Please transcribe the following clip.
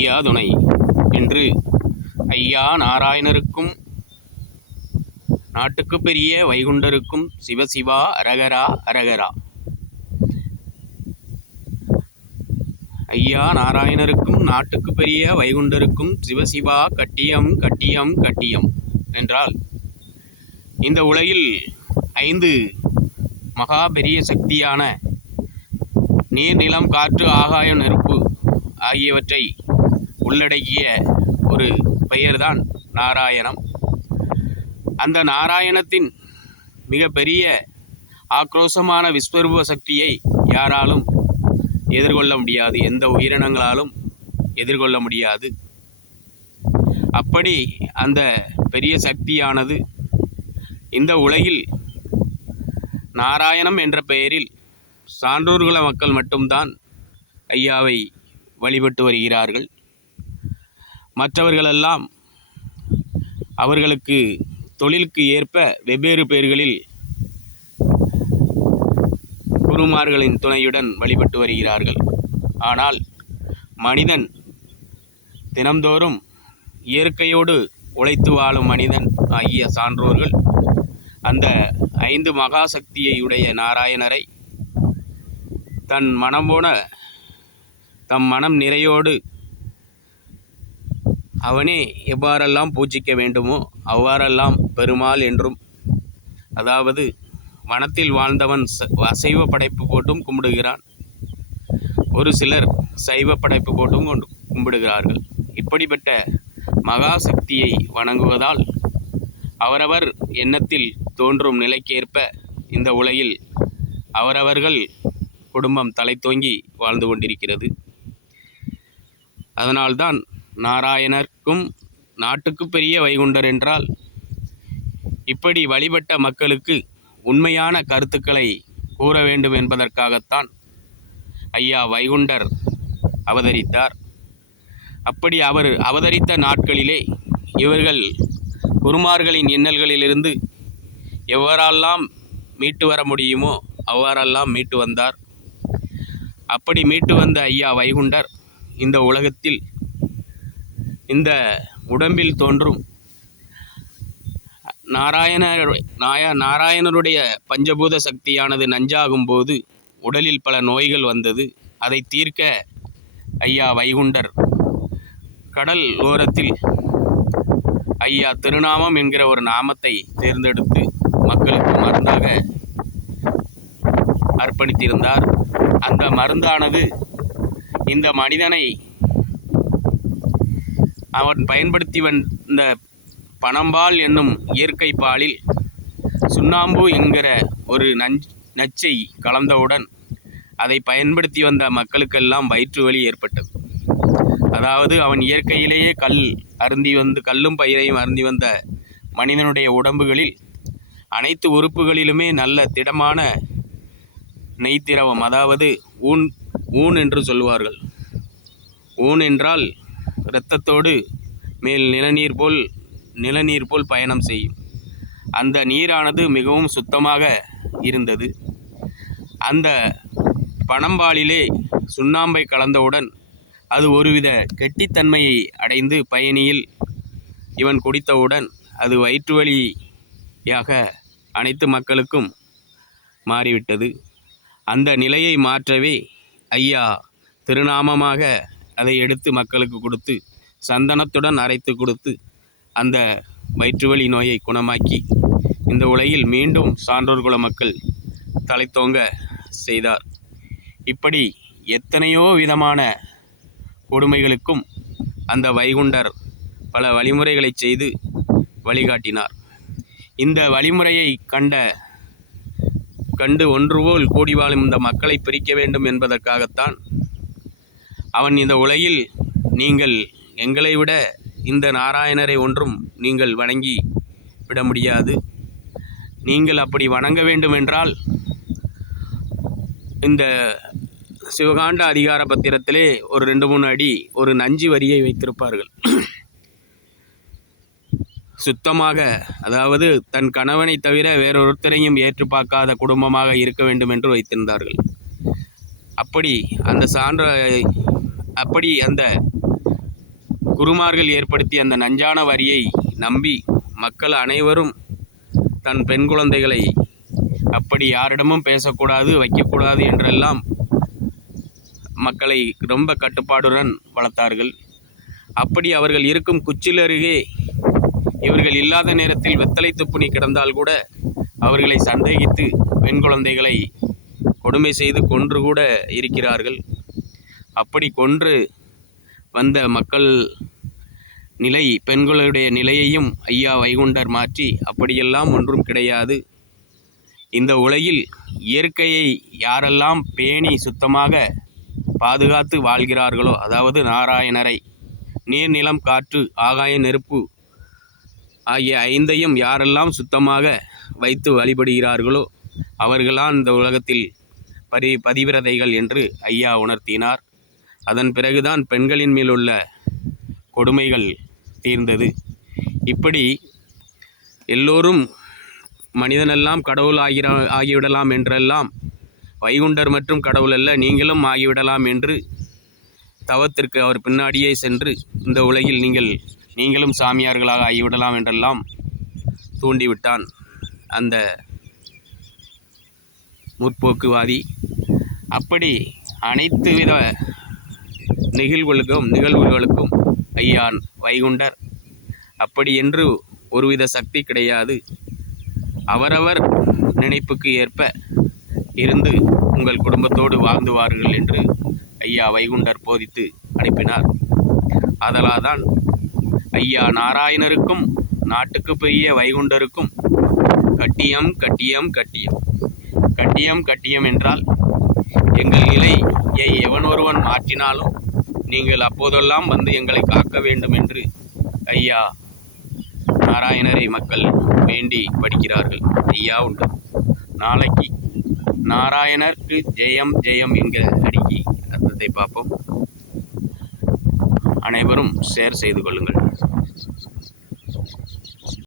ஐயா துணை என்று ஐயா நாராயணருக்கும் நாட்டுக்கு பெரிய வைகுண்டருக்கும் சிவசிவா அரகரா அரகரா. ஐயா நாராயணருக்கும் நாட்டுக்கு பெரிய வைகுண்டருக்கும் சிவசிவா கட்டியம் கட்டியம் கட்டியம் என்றால் இந்த உலகில் 5 மகா பெரிய சக்தியான நீர், நிலம், காற்று, ஆகாயம், நெருப்பு ஆகியவற்றை உள்ளடக்கிய ஒரு பெயர்தான் நாராயணம். அந்த நாராயணத்தின் மிக பெரிய ஆக்ரோஷமான விஸ்வரூப சக்தியை யாராலும் எதிர்கொள்ள முடியாது, எந்த உயிரினங்களாலும் எதிர்கொள்ள முடியாது. அப்படி அந்த பெரிய சக்தியானது இந்த உலகில் நாராயணம் என்ற பெயரில் சான்றோர்குல மக்கள் மட்டும்தான் ஐயாவை வழிபட்டு வருகிறார்கள். மற்றவர்களெல்லாம் அவர்களுக்கு தொழிலுக்கு ஏற்ப வெவ்வேறு பெயர்களில் குருமார்களின் துணையுடன் வழிபட்டு வருகிறார்கள். ஆனால் மனிதன் தினம்தோறும் இயற்கையோடு உழைத்து வாழும் மனிதன் ஆகிய சான்றோர்கள் அந்த 5 மகாசக்தியை உடைய நாராயணரை தம் மனம் நிறையோடு அவனே எவ்வாறெல்லாம் பூஜிக்க வேண்டுமோ அவ்வாறெல்லாம் பெருமாள் என்றும், அதாவது வனத்தில் வாழ்ந்தவன் அசைவ படைப்பு போட்டும் கும்பிடுகிறான், ஒரு சிலர் சைவ படைப்பு போட்டும் கும்பிடுகிறார்கள். இப்படிப்பட்ட மகாசக்தியை வணங்குவதால் அவரவர் எண்ணத்தில் தோன்றும் நிலைக்கேற்ப இந்த உலகில் அவரவர்கள் குடும்பம் தலைத்தோங்கி வாழ்ந்து கொண்டிருக்கிறது. அதனால்தான் நாராயணருக்கும் நாட்டுக்கு பெரிய வைகுண்டர் என்றால் இப்படி வழிபட்ட மக்களுக்கு உண்மையான கருத்துக்களை கூற வேண்டும் என்பதற்காகத்தான் ஐயா வைகுண்டர் அவதரித்தார். அப்படி அவர் அவதரித்த நாட்களிலே இவர்கள் குருமார்களின் இன்னல்களிலிருந்து எவ்வாறெல்லாம் மீட்டு வர முடியுமோ அவ்வாறெல்லாம் மீட்டு வந்தார். அப்படி மீட்டு வந்த ஐயா வைகுண்டர் இந்த உலகத்தில் இந்த உடம்பில் தோன்றும் நாராயணருடைய பஞ்சபூத சக்தியானது நஞ்சாகும் போது உடலில் பல நோய்கள் வந்தது. அதை தீர்க்க ஐயா வைகுண்டர் கடல் ஓரத்தில் ஐயா திருநாமம் என்கிற ஒரு நாமத்தை தேர்ந்தெடுத்து மக்களுக்கு மருந்தாக அர்ப்பணித்திருந்தார். அந்த மருந்தானது இந்த மனிதனை அவன் பயன்படுத்தி வந்த பனம்பால் என்னும் இயற்கை பாலில் சுண்ணாம்பு என்கிற ஒரு நச்சை கலந்தவுடன் அதை பயன்படுத்தி வந்த மக்களுக்கெல்லாம் வயிற்று வலி ஏற்பட்டது. அதாவது அவன் இயற்கையிலேயே கல்லும் பயிரையும் அருந்தி வந்த மனிதனுடைய உடம்புகளில் அனைத்து உறுப்புகளிலுமே நல்ல திடமான நெய்த்திரவம், அதாவது ஊன் என்று சொல்வார்கள். ஊன் என்றால் இரத்தத்தோடு மேல் நிலநீர் போல் பயணம் செய்யும். அந்த நீரானது மிகவும் சுத்தமாக இருந்தது. அந்த பனம்பாலிலே சுண்ணாம்பை கலந்தவுடன் அது ஒருவித கெட்டித்தன்மையை அடைந்து பயணியில் இவன் குடித்தவுடன் அது வயிற்று வலியாக அனைத்து மக்களுக்கும் மாறிவிட்டது. அந்த நிலையை மாற்றவே ஐயா திருநாமமாக அதை எடுத்து மக்களுக்கு கொடுத்து சந்தனத்துடன் அரைத்து கொடுத்து அந்த வயிற்றுவலி நோயை குணமாக்கி இந்த உலகில் மீண்டும் சான்றோர்குல மக்கள் தலைத்தோங்க செய்தார். இப்படி எத்தனையோ விதமான கொடுமைகளுக்கும் அந்த வைகுண்டர் பல வழிமுறைகளை செய்து வழிகாட்டினார். இந்த வழிமுறையை கண்டு ஒன்றுபோல் கூடி வாழும் இந்த மக்களை பிரிக்க வேண்டும் என்பதற்காகத்தான் அவன் இந்த உலகில் நீங்கள் எங்களை விட இந்த நாராயணரை ஒன்றும் நீங்கள் வணங்கி விட முடியாது, நீங்கள் அப்படி வணங்க வேண்டுமென்றால் இந்த சிவகாண்ட அதிகார பத்திரத்திலே ஒரு 2-3 அடி ஒரு நஞ்சு வரியை வைத்திருப்பார்கள். சுத்தமாக, அதாவது தன் கணவனை தவிர வேறொருத்தரையும் ஏற்று பார்க்காத குடும்பமாக இருக்க வேண்டும் என்று வைத்திருந்தார்கள். அப்படி அந்த குருமார்கள் ஏற்படுத்திய அந்த நஞ்சான வரியை நம்பி மக்கள் அனைவரும் தன் பெண் குழந்தைகளை அப்படி யாரிடமும் பேசக்கூடாது, வைக்கக்கூடாது என்றெல்லாம் மக்களை ரொம்ப கட்டுப்பாடுடன் வளர்த்தார்கள். அப்படி அவர்கள் இருக்கும் குச்சில் அருகே இவர்கள் இல்லாத நேரத்தில் வெத்தலை துப்புனி கிடந்தால் கூட அவர்களை சந்தேகித்து பெண் குழந்தைகளை கொடுமை செய்து கொன்று கூட இருக்கிறார்கள். அப்படி கொன்று வந்த மக்கள் நிலை, பெண்களுடைய நிலையையும் ஐயா வைகுண்டர் மாற்றி அப்படியெல்லாம் ஒன்றும் கிடையாது, இந்த உலகில் இயற்கையை யாரெல்லாம் பேணி சுத்தமாக பாதுகாத்து வாழ்கிறார்களோ, அதாவது நாராயணரை நீர், நிலம், காற்று, ஆகாய, நெருப்பு ஆகிய ஐந்தையும் யாரெல்லாம் சுத்தமாக வைத்து வழிபடுகிறார்களோ அவர்களான் இந்த உலகத்தில் பதிவிரதைகள் என்று ஐயா உணர்த்தினார். அதன் பிறகுதான் பெண்களின் மேலுள்ள கொடுமைகள் தீர்ந்தது. இப்படி எல்லோரும் மனிதனெல்லாம் கடவுள் ஆகிவிடலாம் என்றெல்லாம் வைகுண்டர் மற்றும் கடவுள் அல்ல, நீங்களும் ஆகிவிடலாம் என்று தவத்திற்கு அவர் பின்னாடியே சென்று இந்த உலகில் நீங்களும் சாமியார்களாக ஆகிவிடலாம் என்றெல்லாம் தூண்டிவிட்டான் அந்த முற்போக்குவாதி. அப்படி அனைத்து வித நிகழ்வுகளுக்கும் ஐயா வைகுண்டர் அப்படி என்று ஒருவித சக்தி கிடையாது, அவரவர் நினைப்புக்கு ஏற்ப இருந்து உங்கள் குடும்பத்தோடு வாழ்ந்துவார்கள் என்று ஐயா வைகுண்டர் போதித்து அனுப்பினார். அதனால்தான் ஐயா நாராயணருக்கும் நாட்டுக்கு பெரிய வைகுண்டருக்கும் கட்டியம் கட்டியம் கட்டியம் கட்டியம் கட்டியம் என்றால், எங்கள் நிலையை எவன் ஒருவன் மாற்றினாலும் நீங்கள் அப்போதெல்லாம் வந்து எங்களை காக்க வேண்டும் என்று ஐயா நாராயணரை மக்கள் வேண்டி படிக்கிறார்கள். ஐயா உண்டு, நாளைக்கு நாராயணருக்கு ஜெயம் ஜெயம் என்கிற அடிக்கு அர்த்தத்தை பார்ப்போம். அனைவரும் ஷேர் செய்து கொள்ளுங்கள்.